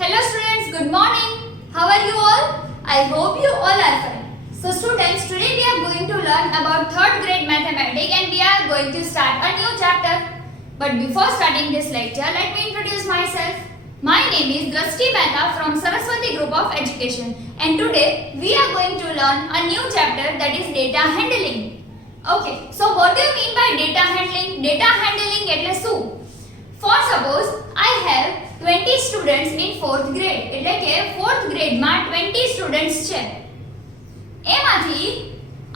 Hello students, good morning. How are you all? I hope you all are fine. So students, today we are going to learn about 3rd grade mathematics and we are going to start a new chapter. But before starting this lecture, let me introduce myself. My name is Drashti Mehta from Saraswati Group of Education and today we are going to learn a new chapter, that is data handling. Okay, so what do you mean by data handling? Data handling એટલે શું? For suppose I have 20 students in 4th grade એટલે કે 4th grade માં 20 students છે. એમાંથી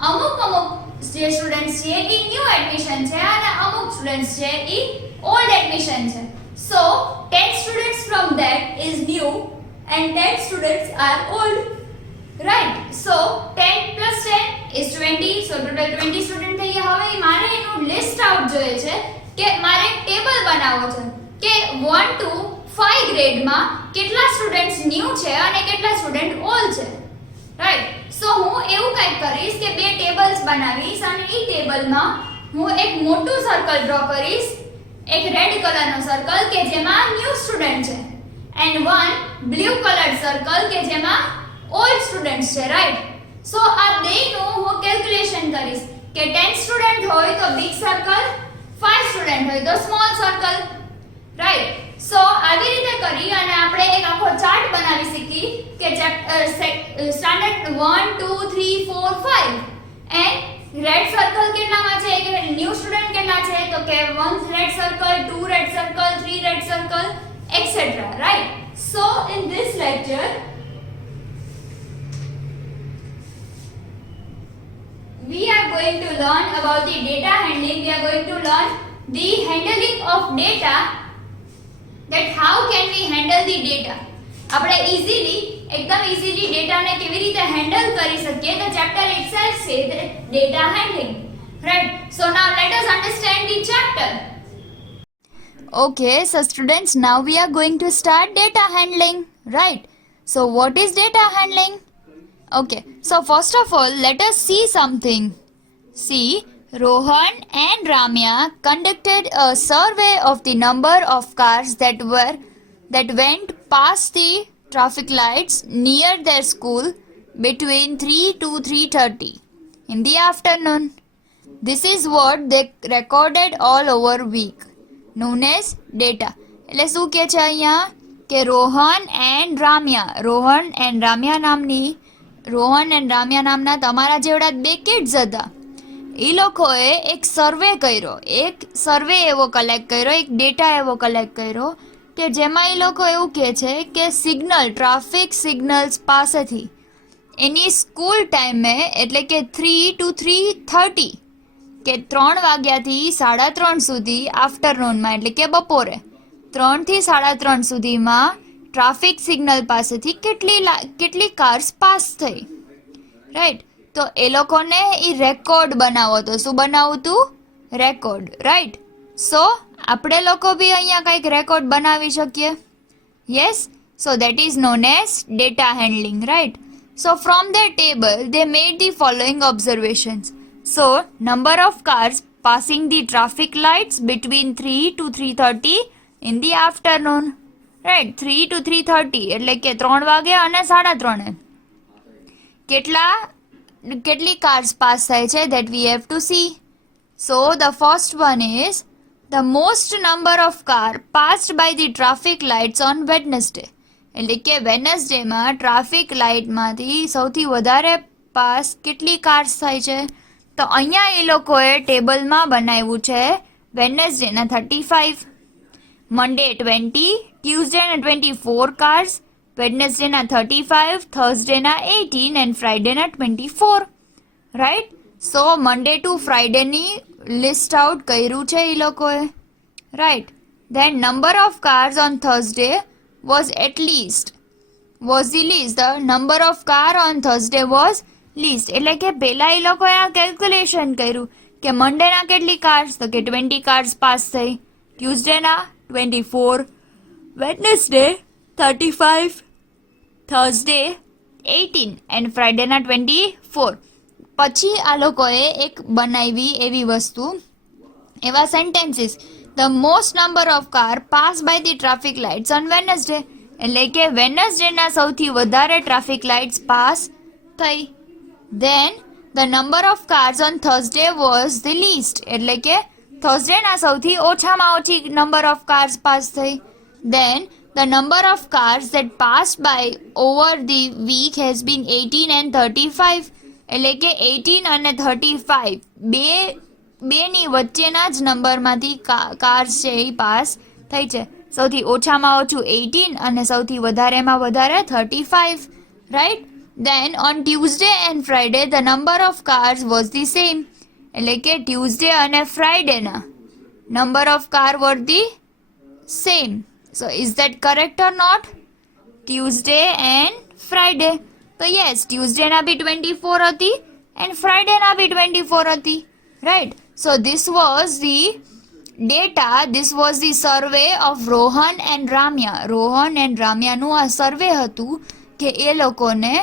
અમુક જે students છે એ ન્યૂ એડમિશન છે અને અમુક સ્ટુડન્ટ્સ છે એ ઓલ્ડ એડમિશન છે. So 10 students from that is new and 10 students are old. Right? So 10 plus 10 is 20. So total 20 students થઈ ગયા. હવે મારે એનું લિસ્ટ આઉટ જોઈએ છે કે મારે ટેબલ બનાવવો છે કે 1 to 5 ગ્રેડમાં કેટલા સ્ટુડન્ટ્સ ન્યૂ છે અને કેટલા સ્ટુડન્ટ ઓલ્ડ છે. રાઈટ. સો હું એવું કંઈક કરીશ કે બે ટેબલ્સ બનાવીશ અને એ ટેબલમાં હું એક મોટું સર્કલ ડ્રો કરીશ, એક રેડ કલરનો સર્કલ કે જેમાં ન્યૂ સ્ટુડન્ટ છે and one blue colour circle કે જેમાં ઓલ્ડ સ્ટુડન્ટ્સ છે. રાઈટ. સો આ બેનું હું કેલ્ક્યુલેશન કરીશ કે 10 સ્ટુડન્ટ હોય તો બિગ સર્કલ, 5 સ્ટુડન્ટ હોય તો સ્મોલ સર્કલ. રાઈટ. સો આવી રીતે કરી અને આપણે એક આખો ચાર્ટ બનાવી શકીએ કે સ્ટાન્ડર્ડ 1 2 3 4 5 એન્ડ રેડ સર્કલ કેટલામાં છે કે ન્યૂ સ્ટુડન્ટ કેટલા છે તો કે 1 red circle, 2 red circle, 3 red circle etcetera. Right. So in this lecture we are going to learn about the data handling. We are going to learn the handling of data, that how can we handle the data. આપણે એકદમ easily ડેટાને કેવી રીતે handle કરી શકીએ તો chapter itself says data handling. Right. So now let us understand the chapter. Okay, so students, now we are going to start data handling. Right. So what is data handling? Okay, so first of all, let us see something. See, Rohan and Ramya conducted a survey of the number of cars that went past the traffic lights near their school between 3 to 3:30 in the afternoon. This is what they recorded all over week, known as data. એટલે શું કહે છે અહીંયા કે Rohan and રામ્યા નામના તમારા જેવડા બે kids હતા. એ લોકોએ એક સર્વે એવો કલેક્ટ કર્યો, એક ડેટા એવો કલેક્ટ કર્યો કે જેમાં એ લોકો એવું કહે છે કે ટ્રાફિક સિગ્નલ્સ પાસેથી એની સ્કૂલ ટાઈમે એટલે કે 3 to 3:30 કે 3 વાગ્યાથી 3:30 સુધી આફ્ટરનૂનમાં એટલે કે બપોરે 3 થી 3:30 સુધીમાં ટ્રાફિક સિગ્નલ પાસેથી કેટલી કાર્સ પાસ થઈ. રાઈટ. તો એ લોકોને એ રેકોર્ડ બનાવો હતો. શું બનાવવું હતું? રેકોર્ડ. રાઈટ. સો આપણે લોકો બી અહીંયા કંઈક રેકોર્ડ બનાવી શકીએ. Yes. So that is known as data handling. Right. So from there table they made the following observations. So number of cars passing the traffic lights between 3 to 3:30 in the afternoon. Right. 3 to 3:30 એટલે કે 3 વાગે અને 3:30 કેટલી cars pass થાય છે that we have to see. So the first one is the most number of car passed by the traffic lights on Wednesday. એટલે કે વેનસડેમાં traffic લાઇટમાંથી સૌથી વધારે પાસ કેટલી કાર્સ થાય છે તો અહીંયા એ લોકોએ ટેબલમાં બનાવ્યું છે વેનસડેના 35, મંડે 20, ટ્યુઝડેના 24 કાર્સ, વેડનેસડેના 35, થર્સડેના 18 એન્ડ ફ્રાઈડેના 24. રાઈટ. સો મંડે ટુ ફ્રાઈડેની લિસ્ટ આઉટ કર્યું છે એ લોકોએ. Right. Then number of cars on Thursday was the least. The number of car on Thursday was least. એટલે કે પહેલા એ લોકોએ આ કેલ્ક્યુલેશન કર્યું કે મંડેના કેટલી કાર્સ તો કે 20 કાર્સ પાસ થઈ, ટ્યુઝડેના 24, વેડનેસડે 35, થર્સડે 18 એન્ડ ફ્રાઈડેના 24. પછી આ લોકોએ એક બનાવી એવી વસ્તુ, એવા sentences the most number of car pass by the traffic lights on Wednesday. એટલે કે વેનસડેના સૌથી વધારે ટ્રાફિક લાઇટ્સ પાસ થઈ. Then the number of cars on Thursday was the least, એટલે કે થર્સડેના સૌથી ઓછામાં ઓછી નંબર ઓફ કાર્સ પાસ થઈ. Then the number of cars that passed by over the week has been 18 and 35, એટલે કે 18 અને 35 બેની વચ્ચેના જ નંબરમાંથી કાર્સ છે એ પાસ થઈ છે. સૌથી ઓછામાં ઓછું 18 અને સૌથી વધારેમાં વધારે 35, right. Then on Tuesday and Friday the number of cars was the same, એટલે કે ટ્યુઝડે અને ફ્રાઈડેના number of car were the same. So is that correct or not? Tuesday and Friday. So yes, Tuesday na bhi 24 હતી and Friday na bhi 24 હતી. Right. So this was the data, this was the survey of Rohan and Ramya. Rohan and Ramya નું આ સર્વે હતું કે એ લોકોને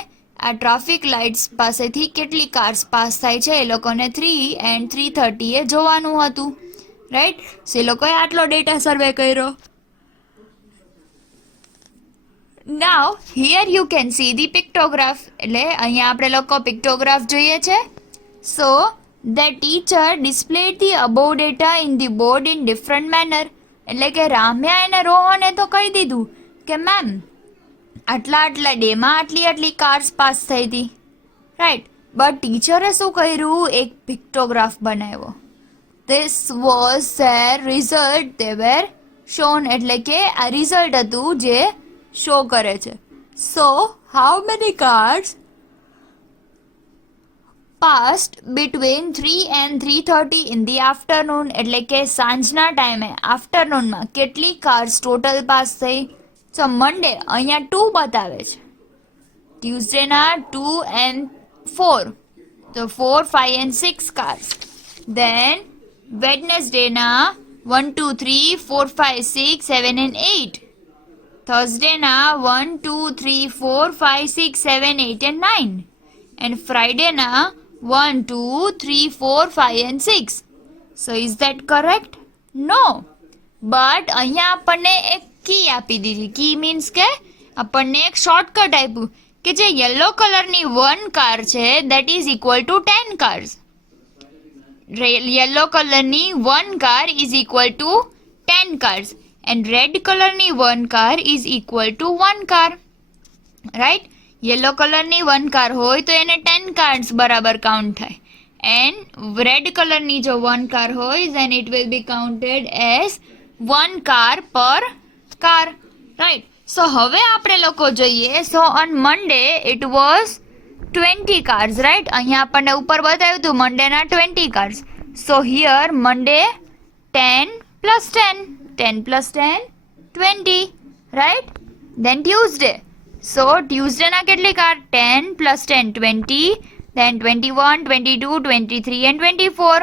આ traffic lights પાસેથી કેટલી કાર્સ પાસ થાય છે એ લોકોને 3 and 3:30 એ જોવાનું હતું. રાઈટ. સો એ લોકોએ આટલો ડેટા સર્વે કર્યો. Now here you can see the pictograph, એટલે અહીંયા આપણે લોકો પિક્ટોગ્રાફ જોઈએ છે. So the teacher displayed the above data in the board in different manner, એટલે કે રામ્યા અને રોહને તો કહી દીધું કે મેમ આટલા ડેમાં આટલી કાર્સ પાસ થઈ હતી, રાઈટ. બટ ટીચરે શું કર્યું, એક પિક્ટોગ્રાફ બનાવ્યો. This was their result, they were shown, એટલે કે આ રિઝલ્ટ હતું જે શો કરે છે. So how many cars passed between 3 and 3:30 in the afternoon, એટલે કે સાંજના ટાઈમે આફ્ટરનૂનમાં કેટલી કાર્સ ટોટલ પાસ થઈ. સો મંડે અહીંયા 2 બતાવે છે, ટ્યુઝડેના 2 and 4, તો 4, 5 and 6 cars. Than વેડનેસડેના 1, 2, 3, 4, 5, 6, 7 and 8. Thursday na 1, 2, 3, 4, 5, 6, 7, 8 and 9. And Friday na 1, 2, 3, 4, 5 and 6. So is that correct? No. But અહીંયા આપણને એક કી આપી દીધી. કી મીન્સ કે આપણને એક શોર્ટકટ આપ્યું કે જે યલો કલરની 1 કાર છે that is equal to 10 cars. Yellow કલરની 1 car is equal to 10 cars. And red color ni 1 car is equal to 1 car, right. Yellow color ni 1 car hoy to એને 10 cars બરાબર count થાય, and red color ni જો 1 car hoy then it will be counted as 1 car per car, right. So હવે આપણે લોકો જોઈએ. So on Monday it was 20 cars, right. અહીંયા આપણને ઉપર બતાવ્યું હતું મંડેના 20 cars. So here Monday 10 plus 10, 10 plus 10, 20, right. Then Tuesday. So Tuesday na કેટલી car, 10 plus 10, 20, then 21, 22, 23 and 24.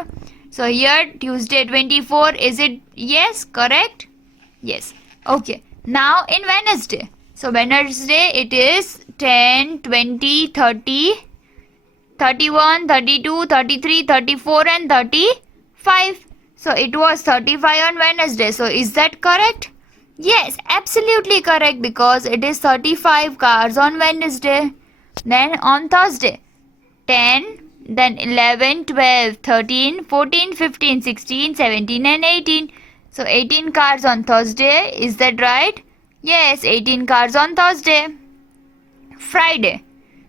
So here Tuesday 24, is it yes, correct? Yes. Okay. Now in Wednesday. So Wednesday it is 10, 20, 30, 31, 32, 33, 34 and 35. So it was 35 on Wednesday. So is that correct? Yes, absolutely correct, because it is 35 cars on Wednesday. Then on Thursday, 10, then 11, 12, 13, 14, 15, 16, 17 and 18. So 18 cars on Thursday. Is that right? Yes, 18 cars on Thursday. Friday.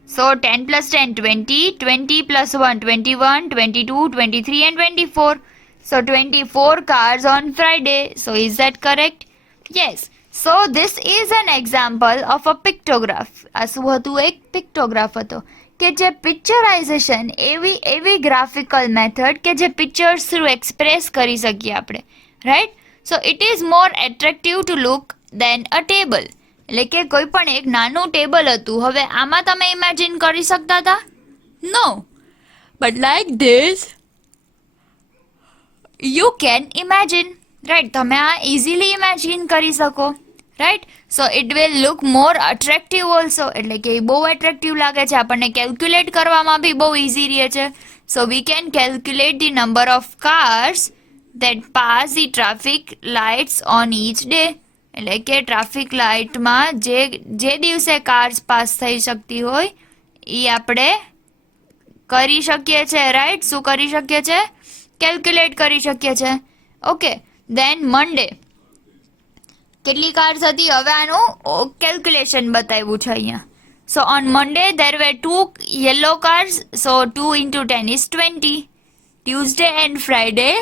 So 10 plus 10, 20, 20 plus 1, 21, 22, 23 and 24. So 24 cars on Friday. So is that correct? Yes. So this is an example of a pictograph. આ શું હતું, એક પિક્ટોગ્રાફ હતો કે જે picturisation એવી graphical method કે જે પિક્ચર્સ થ્રુ એક્સપ્રેસ કરી શકીએ આપણે, right. So it is more attractive to look than a table, એટલે કે કોઈ પણ એક નાનું ટેબલ હતું. હવે આમાં તમે ઇમેજિન કરી શકતા હતા? No. But like this you can imagine, right. તમે આ easily imagine કરી શકો, right. So it will look more attractive also, એટલે કે બહુ attractive લાગે છે આપણને. કેલ્ક્યુલેટ કરવામાં બી બહુ easy રહે છે. So we can calculate the number of cars that pass the traffic lights on each day. એટલે કે ટ્રાફિક લાઇટમાં જે દિવસે કાર્સ પાસ થઈ શકતી હોય એ આપણે કરી શકીએ છીએ, રાઈટ? શું કરી શકીએ છીએ? કેલ્ક્યુલેટ કરી શકીએ છીએ. ઓકે, દેન મંડે કેટલી કાર્સ હતી? હવે આનું કેલ્ક્યુલેશન બતાવ્યું છે અહીંયા. So on Monday there were 2 yellow cars, so 2 into 10 is 20. Tuesday and Friday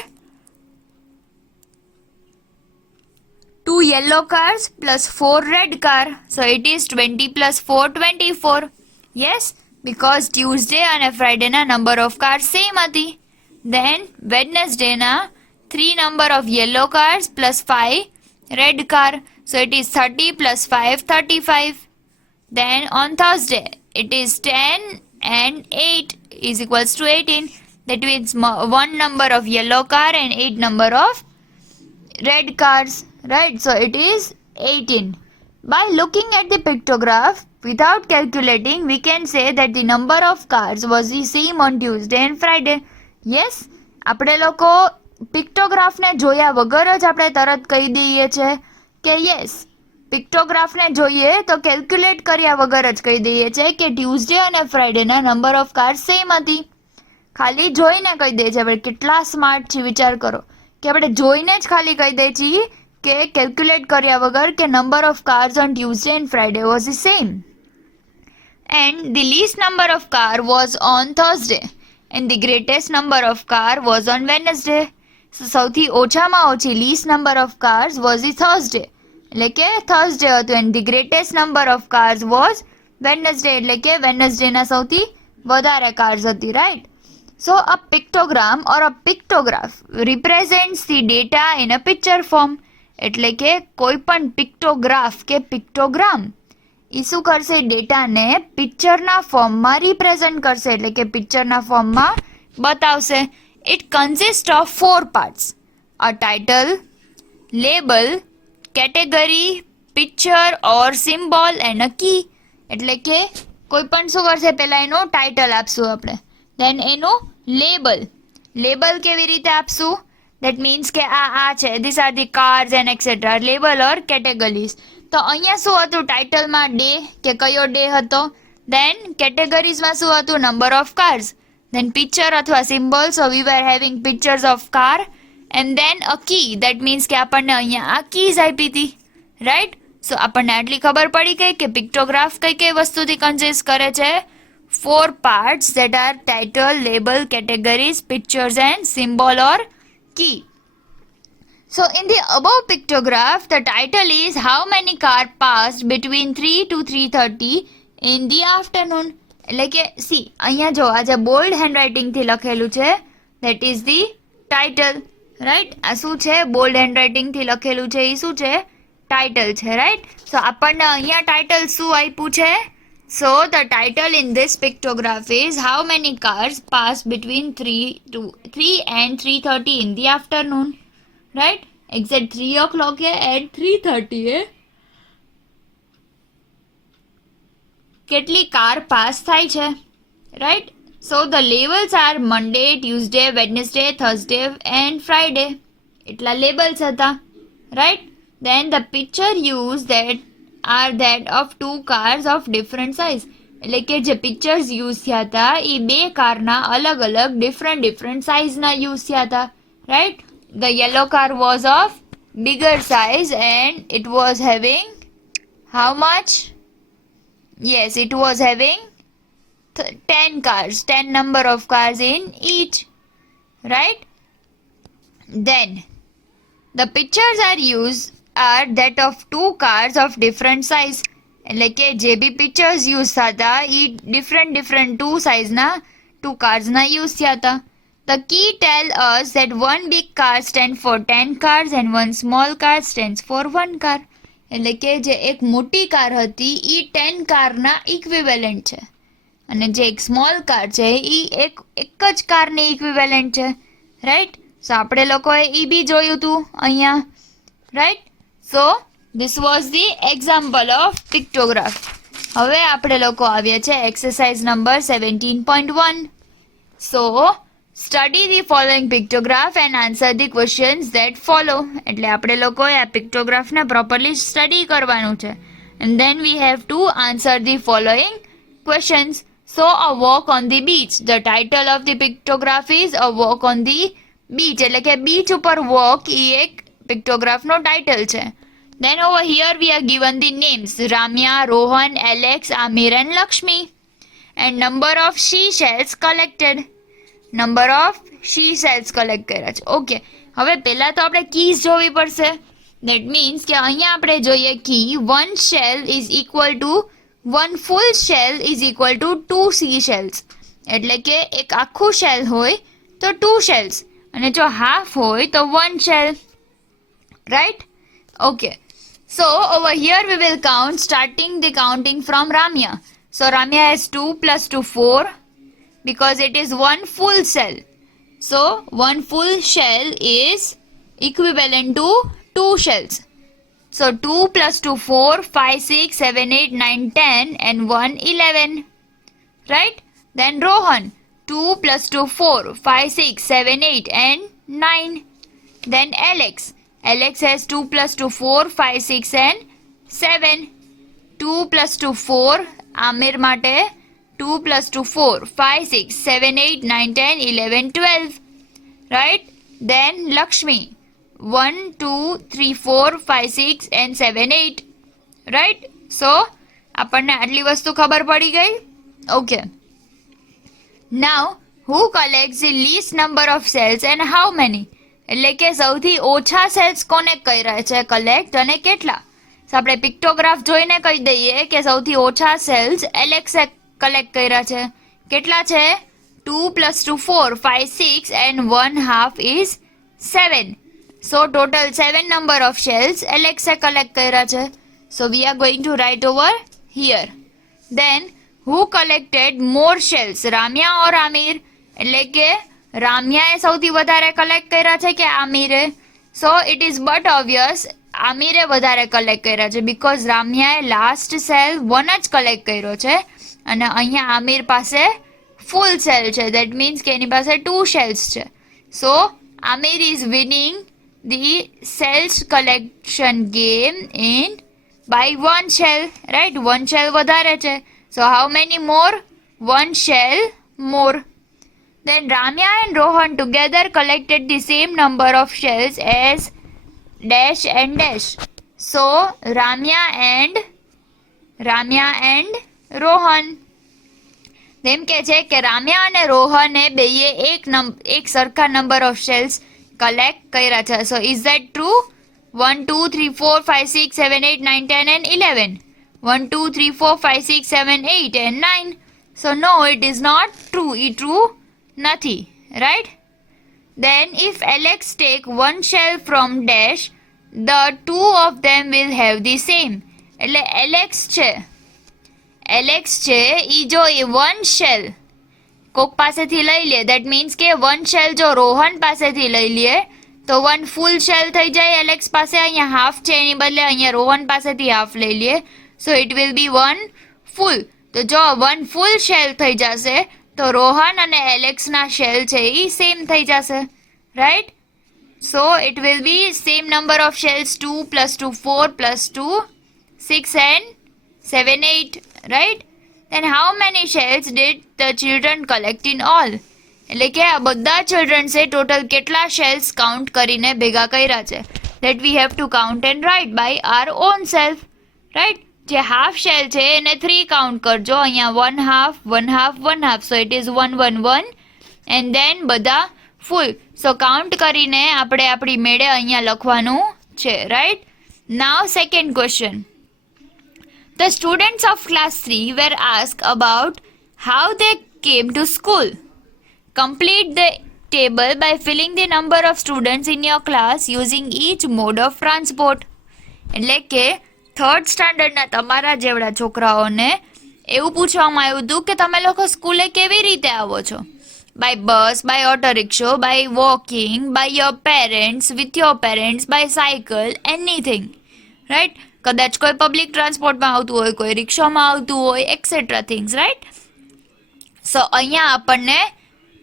2 yellow cars plus 4 red car, so it is 20 plus 4 24. Yes, because Tuesday and Friday na number of cars same હતી. Then Wednesday na 3 number of yellow cars plus 5 red car, so it is 30 plus 5 35. Then on Thursday it is 10 and 8 is equals to 18. That means 1 number of yellow car and 8 number of red cars, right? So it is 18. By looking at the pictograph without calculating, we can say that the number of cars was the same on Tuesday and Friday. Yes, આપણે લોકો પિક્ટોગ્રાફને જોયા વગર જ આપણે તરત કહી દઈએ છે કે યસ, પિક્ટોગ્રાફને જોઈએ તો કેલ્ક્યુલેટ કર્યા વગર જ કહી દઈએ છે કે ટ્યુઝડે અને ફ્રાઈડેના નંબર ઓફ કાર્સ સેમ હતી. ખાલી જોઈને કહી દઈએ છે. આપણે કેટલા સ્માર્ટ છીએ વિચાર કરો કે આપણે જોઈને જ ખાલી કહી દઈએ છીએ કે કેલ્ક્યુલેટ કર્યા વગર કે number of cars on Tuesday and Friday was the same. And the least number of car was on Thursday and the greatest number of car was on Wednesday. સૌથી ઓછામાં ઓછી least number of cars was the Thursday, એટલે કે Thursday હતું. And the greatest number of cars was Wednesday, એટલે કે વેનસડેના સૌથી વધારે કાર્સ હતી, right? So a pictogram or a pictograph represents the data in a picture form. એટલે કે કોઈ પણ પિક્ટોગ્રાફ કે પિક્ટોગ્રામ એ શું કરશે? ડેટાને પિક્ચરના ફોર્મમાં રિપ્રેઝન્ટ કરશે, એટલે કે પિક્ચરના ફોર્મમાં બતાવશે. It consists of 4 parts: a title, label, category, picture or symbol and a key. એટલે કે કોઈ પણ શું કરશે? પહેલા એનો ટાઇટલ આપશું આપણે, દેન એનું લેબલ કેવી રીતે આપશું? દેટ મીન્સ કે આ છે, this are the cars and et cetera, label or categories. તો અહીંયા શું હતું? ટાઇટલમાં ડે કે કયો ડે હતો. દેન કેટેગરીઝમાં શું હતું? Number of cars. Then picture અથવા symbol, so we were having pictures of car. And then a key, that means કે આપણને અહીંયા આ કીઝ આપી હતી, રાઈટ? સો આપણને આટલી ખબર પડી ગઈ કે પિક્ટોગ્રાફ કઈ કઈ વસ્તુથી કન્સિસ્ટ કરે છે. 4 parts that are title, label, categories, pictures and symbol or key. So in the above pictograph, the title is how many car passed between 3 to 3:30 in the afternoon. એટલે કે સી અહીંયા જો આ જે બોલ્ડ હેન્ડરાઇટિંગથી લખેલું છે, that is the title, right? આ શું છે? બોલ્ડ હેન્ડરાઇટિંગથી લખેલું છે એ શું છે? ટાઇટલ છે, રાઈટ? સો આપણને અહીંયા ટાઇટલ શું આપ્યું છે? So the title in this pictograph is how many cars pass between 3 and 3:30 in the afternoon, right? Exact 3 o'clock and 3:30 કેટલી કાર પાસ થાય છે, right? So the labels are Monday, Tuesday, Wednesday, Thursday and Friday. એટલા labels હતા, right? Then the picture used that are that of 2 cars of different size. એટલે કે જે pictures use થયા હતા એ 2 કારના અલગ અલગ ડિફરન્ટ સાઇઝના યુઝ થયા હતા, right? The yellow car was of bigger size and it was having how much? Yes, it was having 10 cars, 10 number of cars in each, right? Then the pictures are that of 2 cars of different size. એટલે કે જે બી pictures use થતા એ different 2 સાઇઝના 2 કાર્સના use થયા હતા. The key tell us that one big car stands for 10 cars and one small car stands for 1 car. એટલે કે જે એક મોટી કાર હતી એ 10 કારના ઇક્વિવેલન્ટ છે અને જે એક સ્મોલ કાર છે એ એક જ કારની ઇક્વિવેલન્ટ છે, રાઈટ? સો આપણે લોકોએ એ બી જોયું હતું અહીંયા, right? So this was the example of pictograph. હવે આપણે લોકો આવ્યા છે exercise number 17.1. So study the following pictograph and answer the questions that follow. એટલે આપણે લોકોએ આ પિક્ટોગ્રાફને પ્રોપરલી સ્ટડી કરવાનું છે. And then we have to answer the following questions. So a walk on the beach. The title of the pictograph is a walk on the beach. એટલે કે beach ઉપર વોક એ એક પિક્ટોગ્રાફનો ટાઇટલ છે. Then over here we are given the names Ramya, Rohan, Alex, Amir and Lakshmi and number of seashells collected. Number of seashells collect કર્યા છે. Okay, હવે પહેલા તો આપણે કીઝ જોવી પડશે. That means કે અહીંયા આપણે જોઈએ કી 1 shell is equal to 1 full shell is equal to 2 seashells. એટલે કે એક આખું શેલ હોય તો 2 shells અને જો હાફ હોય તો 1 shell. Right? Okay. So over here we will count, starting the counting from Ramya. So Ramya has 2 plus 2 4 because it is one full shell. So one full shell is equivalent to 2 shells. So 2 plus 2 4, 5, 6, 7, 8, 9, 10 and 1 11. Right? Then Rohan 2 plus 2 4, 5, 6, 7, 8 and 9. Then Alex has 2 plus 2 4, 5, 6 and 7. 2 plus 2 4. Amir mate 2 plus 2 4, 5, 6, 7, 8, 9, 10, 11, 12. Right? Then Lakshmi 1, 2, 3, 4, 5, 6 and 7, 8. Right? So આપણને આટલી વસ્તુ ખબર પડી ગઈ. Okay. Now who collects the least number of cells and how many? એટલે કે સૌથી ઓછા સેલ્સ કોને કર્યા છે કલેક્ટ અને કેટલા? આપણે પિક્ટોગ્રાફ જોઈને કહી દઈએ કે સૌથી ઓછા સેલ્સ એલેક્સે કલેક્ટ કર્યા છે. કેટલા છે? 2 plus 2 4, 5, 6 and 1 half is 7. So total 7 number of shells એલેક્સે collect કર્યા છે. So we are going to write over here. Then who collected more shells, Ramya or Amir? એટલે કે રામ્યાએ સૌથી વધારે કલેક્ટ કર્યા છે કે આમિરે? So it is but obvious આમિરે વધારે કલેક્ટ કર્યા છે બીકોઝ રામ્યાએ લાસ્ટ સેલ 1 જ કલેક્ટ કર્યો છે અને અહીંયા આમિર પાસે ફૂલ સેલ છે. દેટ મીન્સ કે એની પાસે 2 shells છે. So Aamir is winning the shells collection game in by 1 shell. રાઈટ? 1 shell વધારે છે. So how many more? 1 shell more. Then Ramya and Rohan together collected the same number of shells as dash and dash. So Ramya and Rohan. તેમ કે છે કે રામ્યા અને રોહને બેયે એક સરખા નંબર ઓફ શેલ્સ કલેક્ટ કર્યા છે. So is that true? 1, 2, 3, 4, 5, 6, 7, 8, 9, 10 and 11. 1, 2, 3, 4, 5, 6, 7, 8 and 9. So no, it is not true. It true નથી. Right? Then if Alex take 1 shell from dash, the 2 of them will have the same. એટલે Alex છે ઈ જો એ 1 shell કોક પાસેથી લઈ લે, that means કે 1 shell જો રોહન પાસેથી લઈ લે તો 1 full shell થઈ જાય એલેક્સ પાસે. અહીંયા હાફ છે એની બદલે અહીંયા રોહન પાસેથી હાફ લઈ લે. So it will be 1 full. તો જો 1 full shell થઈ જશે તો રોહન અને એલેક્સના શેલ છે એ સેમ થઈ જશે. Right? So it will be same number of shells 2 plus 2 4 plus 2 6 and 7 8. Right? Then how many shells did the children collect in all? એટલે કે આ બધા ચિલ્ડ્રન્સે ટોટલ કેટલા શેલ્સ કાઉન્ટ કરીને ભેગા કર્યા છે? That we have to count and write by our own self. Right? જે હાફ શેલ છે એને 3 કાઉન્ટ કરજો. અહીંયા 1 half, 1 half, 1 half. So it is 1 1 1 and then બધા full. So count કરીને આપણે આપણી મેળે અહીંયા લખવાનું છે. Right? Now second question. The students of class 3 were asked about how they came to school. Complete the table by filling the number of students in your class using each mode of transport. એટલે કે third સ્ટાન્ડર્ડના તમારા જેવડા છોકરાઓને એવું પૂછવામાં આવ્યું હતું કે તમે લોકો સ્કૂલે કેવી રીતે આવો છો? બાય બસ, બાય ઓટો રિક્ષો, by walking, by your parents, with your parents, by cycle, anything. Right? કદાચ કોઈ પબ્લિક ટ્રાન્સપોર્ટમાં આવતું હોય, કોઈ રિક્ષામાં આવતું હોય, એક્સેટ્રા થિંગ્સ. રાઈટ? સો અહીંયા આપણને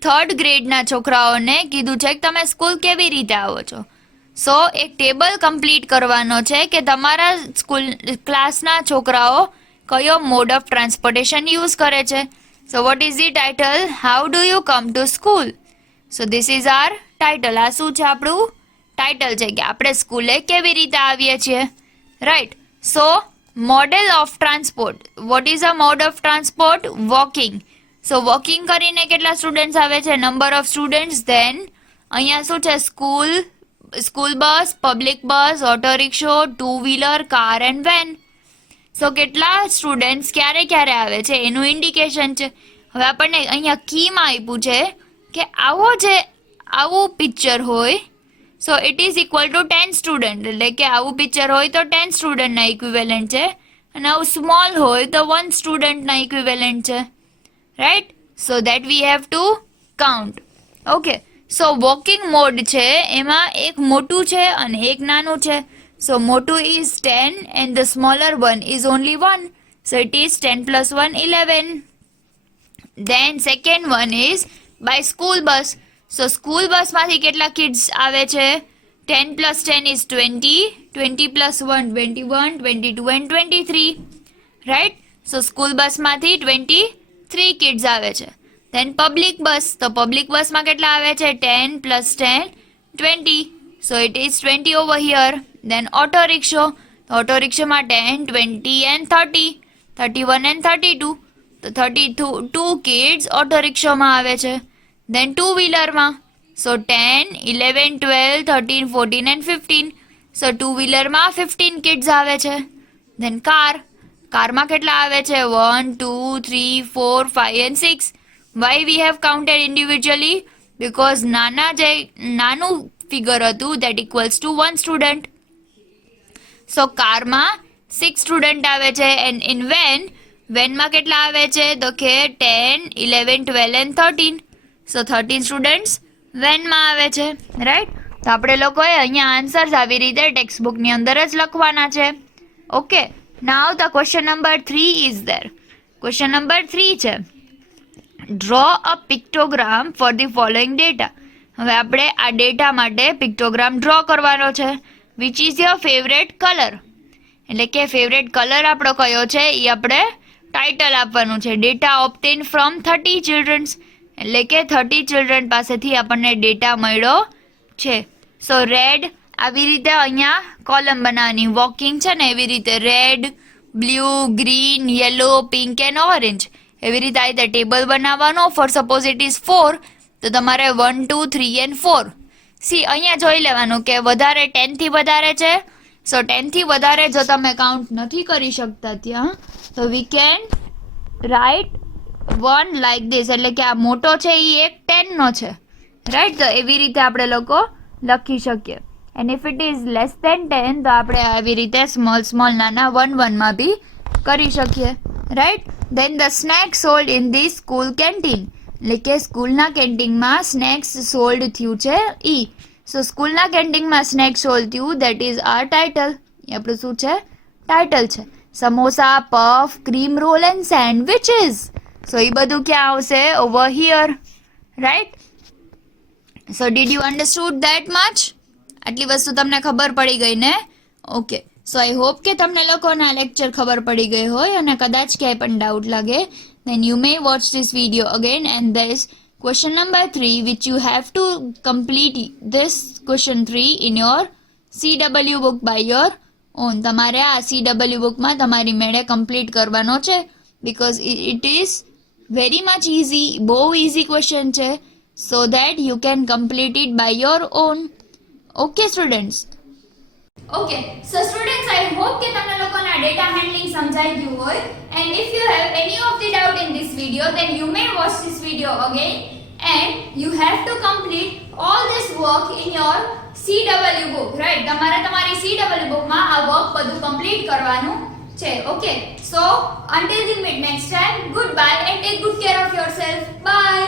થર્ડ ગ્રેડના છોકરાઓને કીધું છે કે તમે સ્કૂલ કેવી રીતે આવો છો. સો એક ટેબલ કમ્પ્લીટ કરવાનો છે કે તમારા સ્કૂલ ક્લાસના છોકરાઓ કયો મોડ ઓફ ટ્રાન્સપોર્ટેશન યુઝ કરે છે. So what is the title? How do you come to school? So this is our title. આ શું છે આપણું ટાઇટલ છે કે આપણે સ્કૂલે કેવી રીતે આવીએ છીએ. Right. So model of transport. What is a mode of transport? Walking. So walking કરીને કેટલા સ્ટુડન્ટ્સ આવે છે? Number of students. ધેન અહીંયા શું છે? School bus, public bus, auto રિક્ષો, two wheeler, car and van. So કેટલા સ્ટુડન્ટ્સ ક્યારે ક્યારે આવે છે એનું ઇન્ડિકેશન છે. હવે આપણને અહીંયા કીમાં આપ્યું છે કે આવું પિક્ચર હોય સો it is equal to 10 student. એટલે કે આવું પિક્ચર હોય તો 10 સ્ટુડન્ટના ઇક્વિવેલન્ટ છે અને આવું સ્મોલ હોય તો 1 સ્ટુડન્ટના ઇક્વિવેલન્ટ છે. Right. So that we have two count. Okay. So walking mode છે એમાં એક મોટું છે અને એક નાનું છે. સો મોટું is 10 and the smaller one is only 1. So it is 10 plus 1, 11. Then second one is by school bus. So school bus માંથી કેટલા કિડ્સ આવે છે? 10 plus 10 is 20. 20 plus 1, 21, 22 and 23. Right? So school bus માંથી 23 કિડ્સ આવે છે. Then public bus. તો public bus માં કેટલા આવે છે? 10 plus 10, 20. So it is 20 over here. Then auto rickshaw. તો auto rickshaw માં 10, 20 and 30. 31 and 32. તો 32 kids auto rickshaw માં આવે છે. Then two wheeler માં. So 10, 11, 12, 13, 14 and 15. So two wheeler માં 15 kids આવે છે. Then car. car માં કેટલા આવે છે? 1, 2, 3, 4, 5 and 6. Why we have counted individually? Because નાનું ફિગર હતું that equals to 1 student. So car માં 6 સ્ટુડન્ટ આવે છે and in van માં કેટલા આવે છે? તો કે 10, 11, 12 and 13. So 13 સ્ટુડન્ટ્સ વેનમાં આવે છે. રાઈટ. તો આપણે લોકોએ અહીંયા આન્સર્સ આવી રીતે ટેક્સ્ટ બુકની અંદર જ લખવાના છે. Okay. Now the question number 3 is there. Question number 3 છે draw a pictogram for the following data. હવે આપણે આ ડેટા માટે પિક્ટોગ્રામ ડ્રો કરવાનો છે. Which is your favourite colour? એટલે કે ફેવરેટ કલર આપણો કયો છે એ આપણે ટાઇટલ આપવાનું છે. Data obtain from 30 childrens. એટલે કે 30 ચિલ્ડ્રન પાસેથી આપણને ડેટા મળ્યો છે. સો રેડ આવી રીતે અહીંયા કોલમ બનાવવાની. વોકિંગ છે ને એવી રીતે red, blue, green, yellow, pink and orange એવી રીતે આ રીતે ટેબલ બનાવવાનો. ફોર સપોઝ ઇટ ઇઝ 4 તો તમારે 1, 2, 3 એન્ડ 4. સી અહીંયા જોઈ લેવાનું કે વધારે 10 થી વધારે છે. સો 10 થી વધારે જો તમે કાઉન્ટ નથી કરી શકતા ત્યાં તો we can write 1 like this. એટલે કે આ મોટો છે એ એક 10 નો છે. રાઈટ. તો એવી રીતે આપણે લોકો લખી શકીએ. And if it is less than 10 તો આપણે આવી રીતે સ્મોલ નાના 1, 1 માં બી કરી શકીએ. Right. Then the snacks sold in the school canteen. એટલે કે સ્કૂલના કેન્ટીનમાં સ્નેક્સ સોલ્ડ થયું છે ઈ. સો સ્કૂલના કેન્ટીનમાં સ્નેક્સ સોલ્ડ થયું દેટ ઇઝ આર ટાઇટલ. એ આપણું શું છે? ટાઇટલ છે. Samosa, puff, cream roll and sandwiches. So એ બધું ક્યાં આવશે? Over here. Right. So did you understood that much? આટલી વસ્તુ તમને ખબર પડી ગઈ ને? ઓકે. સો આઈ હોપ કે તમને લોકોને આ લેક્ચર ખબર પડી ગઈ હોય અને કદાચ ક્યાંય પણ ડાઉટ લાગે then you may watch this video again and there's question number 3 which you have to complete this question 3 in your CW book by your own. તમારે આ CW bookમાં તમારી મેળે કમ્પ્લીટ કરવાનો છે because it is very much easy, બહુ easy question છે. so that you can complete it by your own. Okay students. Okay, so students, I hope કે તમને લોકોને આ data handling સમજાઈ ગયું હોય. And if you have any of the doubt in this video, then you may watch this video again and you have to complete all this work in your CW book, right? તમારે તમારી CW book માં આ work બધું complete કરવાનું છે. Okay, so until we meet next time, goodbye and take good care of yourself. Bye.